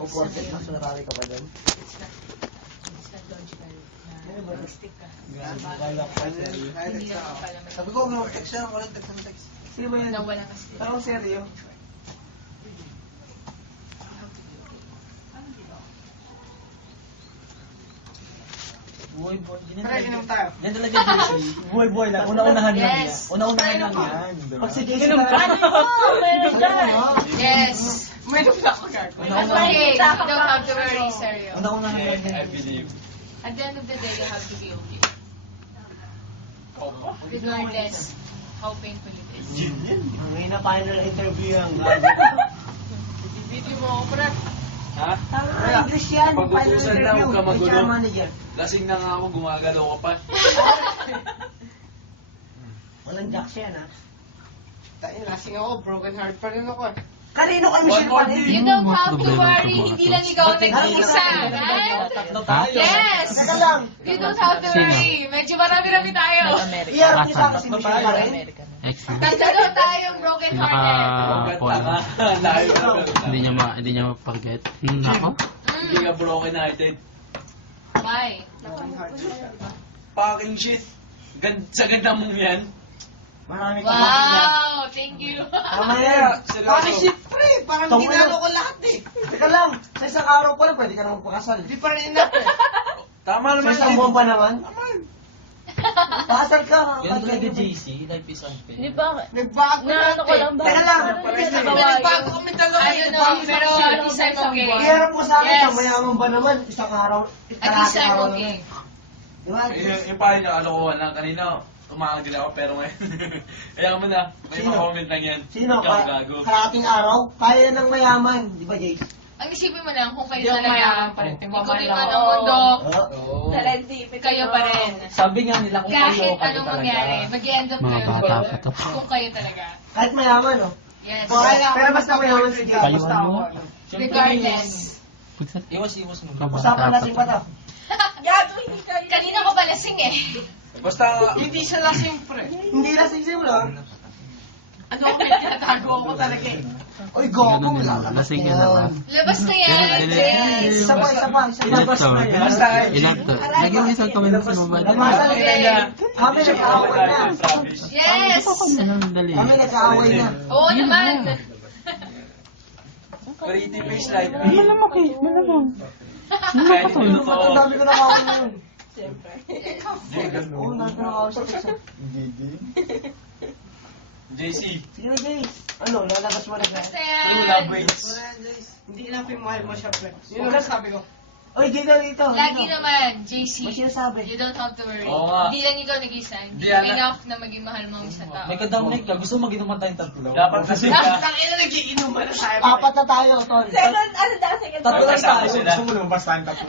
O porket mas marami ka pa dyan. Sabi ko, huwag text siya. Walang text ng text. Sino ba yan? Nawala kasi. Parang seryo. Boy, ganyan Tara, inom tayo. Yan talaga, JC. Boy lang. Una-unahan lang yan. Yes. Una-unahan lang yan. Pag si JC Meron dyan. Yes. May nung ako gagawin. It's okay. You don't have to worry, Seryo. Una-unahan lang I yan. believe. At the end of the day, you have to be okay. Regardless how painful it is. Ngayon na final interview ang Video mo ako, pre. Ha? English yan. Final Pag-uusan na, interview. huwag ka magulo. HR manager. Lasing na nga ako, gumagalaw ka pa. Walang jacks yan ha. Tain, lasing ako. Broken heart pa rin ako. Kanino kayo One mission more pa rin? You don't have to worry. Hindi lang ikaw ang nag-iisa, right? Tatlo tayo. Yes! Teka lang. You don't have to worry. Medyo marami-rami tayo. Iharap kita kasi Tatlo mission tayo. pa rin. Tatlo tayong broken hearted. Layo na. Hindi niya ma-forget. Nako. Hindi ka broken hearted. Why? Fucking shit. Sa ganda mong yan. Marami ka. Wow! Thank you. Mamaya. Parang shit, pre. Parang Tungkol tinalo na. ko lahat eh. Teka lang. Sa isang araw pa lang pwede ka naman pakasal. Hindi pa rin enough eh. Tama Sa naman isang yun. buwan pa naman. Yan Pakasal ka. talaga, JC. Life is unfair. Di ba? Nagbago lahat Ano ko lang ba? Teka lang. Nagbago kami dalawa I eh. don't know, pero at least I'm okay. Iharap mo sa akin. Yes. Sa mayaman ba naman? Isang araw. At least I'm araw okay. naman. Diba? Yung pala niya, kalokohan lang. Kanina, umakang din ako, pero ngayon. Kaya mo na, may Sino? ma-comment lang yan. Sino? Ikaw gago. Karating araw? Kaya ng mayaman. Di ba, Jace? Ang isipin mo lang kung kayo Hindi ako mayaman talaga, pa rin. ikutin man ang mundo, Oo. kayo pa rin. Sabi nga nila kung kayo, Kahit kayo anong talaga. mangyari, mag-end up Mga kayo bata pa to. kung kayo talaga. Kahit mayaman, oh. Yes. Pero basta mayaman si Jace. Basta ako. Siyempre, Regardless. Iwas-iwas mo. Usapan lasing pa to. Kanina ko pa lasing eh. Basta, Hindi siya lasing, pre. Hindi lasing simula. Ano ko may tinatago ako talaga eh. Uy, gogo. Ganun yun. Lasing ka na ba? Labas na yan. Yes. Isa pa, isa pa. Ilabas na yan. basta, Ilan to? Lagyan mo isang comment sa baba. Labasan Okay. Kami nag-aaway na. Yes. Anong dali? Kami nag-aaway na. Oo naman. Pretty face life. Malamang eh. Malamang. Kahit ito ko. Ang dami ko nakawin yun. Oo, ang dami ko nakawin sa text. JC, Sino, Jace? Ano, lalabas mo na siya? Basta true yan. love waits. Hindi enough yung mahal mo siya, pre. Yun ang sabi ko. Uy, dito, dito. Lagi dito. naman, May JC. sinasabi. You don't have to worry. Oo nga. Hindi lang ikaw nag-isa. Hindi Di, anak. enough na maging mahal mo ang isang tao. May kadamay ka. Gusto mo mag-inuman tayong tatlo. Dapat kasi Lang ina nagiinuman na tayo. Apat na tayo, tol. Tatlo lang tayo. Sila. Gusto mo lumabas tayong tatlo.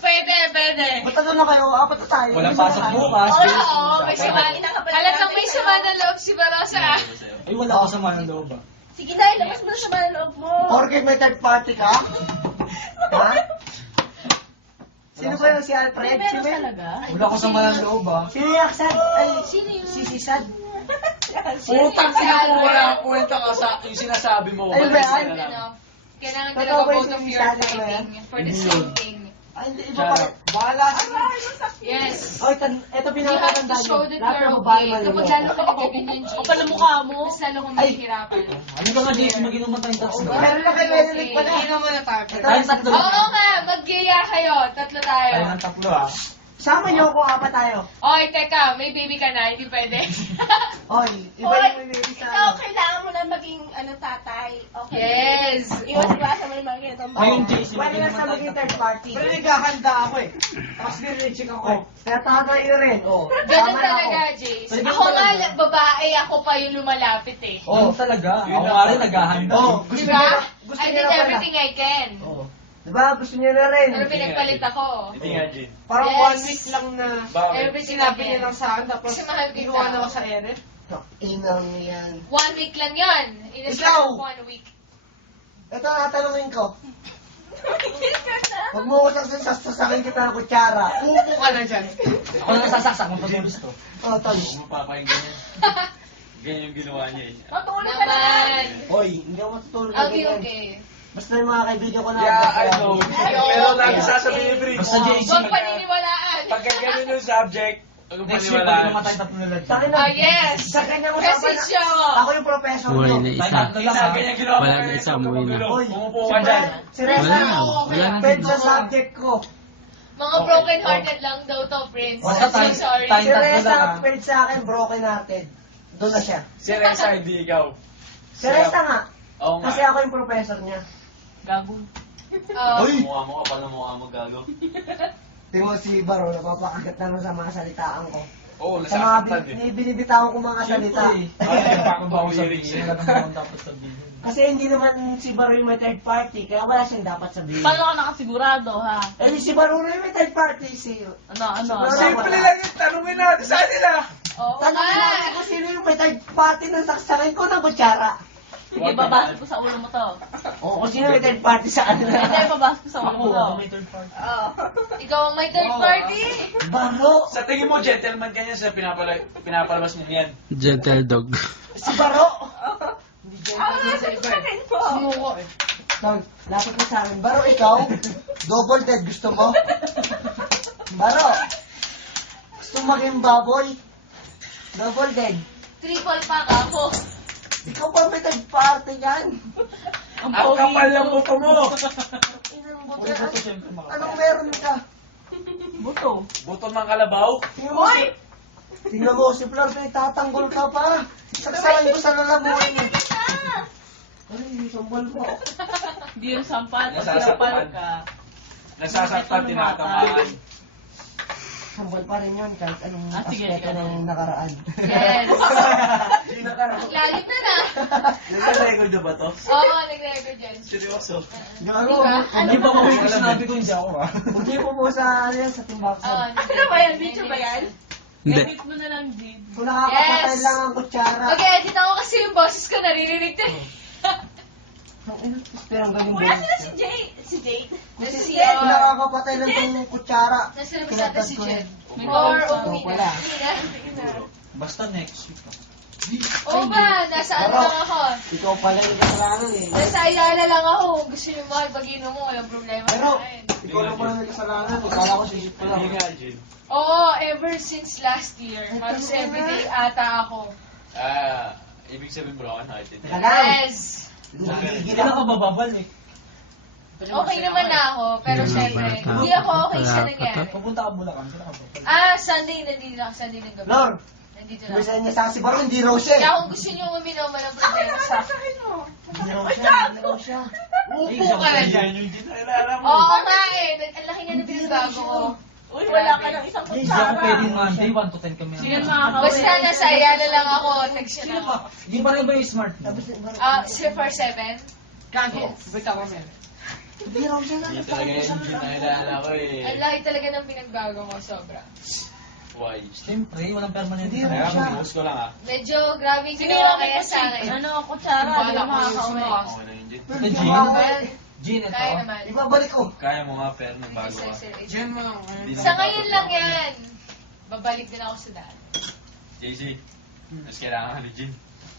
Pwede, pwede. Ba't na kayo? Apat na tayo. Walang Isa na pasok tayo. bukas. Oo, may sama. Halatang may sama ng loob si Barosa. Ay, wala ko sa manang loob ah. Sige na, ilabas mo na sa mga loob mo. Porket may third party ka? Ha? Sino ba yun? Si Alfred? Meron Sino ba yun? talaga. Wala ko sa manang loob ah. Sino yung Aksad? Ay, Sino yun? si Sad. Putang sila kung wala kang kwenta ka sa yung sinasabi mo. Ayun ba yan? Wala na lang. Ano, kailangan Totoo talaga ba yung both of you sinasabi are ko yan? fighting for the same thing. Ay, hindi, iba pa. Charot. Bahala sila. Yes. Oy, ito You have to pinakatanda show nyo. that Lahat you're ng babae okay. Kapag maluloko. lalo ka nagkaganyan, G. Kapal ang mukha mo. Mas lalo kang Ay. mahihirapan. Ano ka nga, JC? Mag-inuman tayong tatlo. Meron na kayo narinig pa na. Inuman na tayo, pre. Tayong tatlo lang. Oo nga, mag-gaya kayo. Tatlo tayo. Tayo ng tatlo ah. Sama nyo ako, apat tayo. Oy, teka, may baby ka na, hindi pwede. Oy, iba Hoy, yung may baby sa ikaw, ano. kailangan mo na maging tatay. Okay. Yes. Iwas-iwasan mo yung mga ganitong Ayun, bagay. JC. Pwede na sa maging third party. Pre, naghahanda ako eh. Tapos nire-check ako eh. Oh, kaya tatay yun rin. Oh, Ganun tama na talaga, ako. Jace. Pwede Ako nga, talaga. babae, ako pa yung lumalapit eh. Oo, talaga. Ako nga rin naghahanda. Oh, gusto Diba? niya, gusto I niya did na pala. everything I can. Oo. Diba, gusto niya na rin. Pero pinagpalit ako. Hindi nga, Jin. Parang Yes. 1 week lang na Bakit? Everything sinabi I niya can. lang sa akin. Tapos Kasi mahal kita. inuwan ako sa ere. Inang yan. 1 week lang yun. Ikaw! Ina-start 1 week. Ito ang tatanungin ko. Huwag mo ko sasakin kita ng kutsara. Upo ka na dyan. Ako na nasasaksak mo pag gusto. Oh, tol. Huwag mo papakinggan yan. Ganyan yung ginawa niya eh. Matulog ka na. Naman. Hoy, hindi ako matutulog na I'll be ganyan. okay. Basta yung mga kaibigan ko na. Yeah, I know. Pero lagi sasabihin ni Prince. Basta JC. Huwag paniniwalaan. Pagka ganun yung subject, huwag Next year, pag paniwalaan. namatay tatlo nila. Sakin na. Ah, yes. Sa kanya mo sabi Message siya. Ako yung professor Umuwi nyo. na isa. Isa, ganyan ginawa Wala ko na ngayon. isa, umuwi na. Oy, Umupo ka dyan. Si Reza, Wala na. Wala na. ped sa subject ko. Mga broken hearted lang daw to, Prince. Basta I'm so sorry. tayo- Si tatlo Reza, lang, ah. ped sa akin, broken hearted. Doon na siya. Si Reza, hindi ikaw. Si Reza nga. Oo nga. Kasi ako yung professor niya. Oh. Mukha mo, kapal na mukha mo, gago. Tingnan mo si Baro, napapakagat na rin sa mga salitaan ko. Oo, Sa mga nasasaktan eh. binibitawan ko mga salita. Ano yung bago ba ako Lyrics sabihin? eh. Wala naman dapat sabihin. Kasi hindi naman si Baro yung may third party, kaya wala siyang dapat sabihin. Paano ka nakasigurado, ha? Eh, si Baro na yung may third party, Ano? Simple lang yung tanongin natin sa kanila. Oo Tanongin nga. natin kung sino yung may third party ng saksakin ko ng kutsara. Sige, babasa ko sa ulo mo to. Oo, kung sino may third party sa kanila. Hindi, babasa ko sa ulo Ako, mo to. ako may third party. Ikaw ang may third party. Baro! Sa tingin mo, gentleman ka niya sa pinapalabas mo yan. Gentle dog. Si Baro! Sumuko eh. Dog, lapit mo sa akin. Baro, ikaw? Double dead, gusto mo? Baro! Gusto mo maging baboy? Double dead. Triple pack ako. Ikaw pa may third party yan. Ang Ang kapal ng buto mo! Inang Puro buto. ko siyempre makapal. Anong meron ka? buto. Buto ng kalabaw? Tingnan mo, si Flor, tatanggol ka pa. Saksakin ko sa lalamuin. Ay, sumbol mo. Hindi yung sampal. Pag Nasasaktan. sinampal ka. Nasasaktan, tinatamaan. Sumbol pa rin yun kahit anong Sige, aspeto sige. ng nakaraan. Yes. Hindi nakaraan. Lalim na na. Nasa-record na ba to? Oo, nag-record yan. Seryoso. Gago. Hindi pa ko yung sinabi ko hindi ako ah. Hindi po po sa ano yan, sa timbak. Oo, Ano ba yan? Video ba yan? Hindi. Edit mo na lang, Jid. Kung nakakapatay Yes. lang ang kutsara. Mag-edit ako kasi yung boses ko naririnig to. Ang ina, pero ang galing Wala boses sila si niya. Jay. Si Jay. Nasa Kung CR. nakakapatay lang itong kutsara. Nasa labas natin si Jen. May Or bawal uwi pa. Wala. na. Basta next week. Oo ba, nasa ano Baro. lang ako. Ikaw pala yung kasalanan eh. Nasa Ayala lang ako. Kung gusto nyo makipag-inom mo, walang problema Pero, sa akin. ikaw lang pala yung kasalanan. Ikala ko sisip ko lang. Hindi nga, Jin. Oo, ever since last year. Halos everyday ata ako. Ibig sabihin broken hearted. Teka lang. Yes. Hindi na ka bababalik. Okay naman na ako, pero Yung syempre, bata. hindi ako okay sa Wala pa nangyari. Papunta ka Bulacan, hindi na ka babalik. Sunday, nandito na ako. Sunday ng gabi. Lord, Nandito na may ako. sa inyo sa si Baro, hindi raw siya. Kaya kung gusto nyo uminom, walang problema sa akin. Hindi raw siya, hindi raw siya. Upo ka na dyan. Yan yung Jin na kilala mo. Oo nga eh. Ang laki na ng pinagbago ko. Uy, wala ka ng isang Hindi ako kutsara. pwedeng Monday, 1 to 10 kami. Sige, makakawin. Basta nasa Ayala lang ako. Text nyo na ako. Hindi pa rin ba yung smart mo? Silver 7. Kagi. Bita ko men. Hindi raw siya. Hindi talaga yung Jin na kilala ko eh. Ang laki talaga ng pinagbago ko, sobra. Why? Siyempre, walang permanent. Hindi Kaya siya. ako, ko lang ah. Medyo grabe yung Sige, ginawa okay kaya ko sa akin. Ano, kutsara. Hindi ka makakawin. Okay na yun, Jin. Hindi Jean? raw siya. Jean, ito. Kaya naman. Ibabalik ko. Kaya mo nga, pero nagbago ka. Diyan mo lang. Hindi Sa naman ngayon bago. lang yan. Babalik din ako sa daan. JC, mas kailangan ka ni Jin.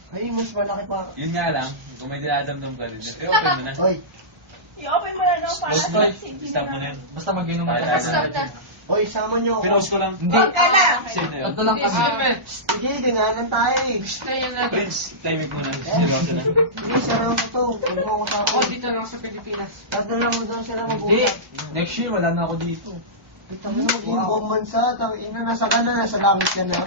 Ay, mas malaki pa. Yun nga lang, kung may dinadamdam ka rin, eh open mo na. Oy, I-open mo na, no? Para Close mo, sa stop mo na yun. Basta mag-inom Kaya ka. Stop na. oy, sama niyo ako. Pinost ko lang. Hindi. Huwag ka na. Save na yun. Tatlo lang kami. men. Sige, dinanan tayo eh. Gusto yan natin. Prince, timing mo na. Seryoso na. Hindi, seryoso to. Huwag mo ako sa Ako akin. dito lang sa Pilipinas. Tatlo lang mo doon sila Hindi. mag-usap. Next year, wala na ako dito. Ito mo, maging buong bansa. Tang ina, nasa ka na, nasa langit ka na.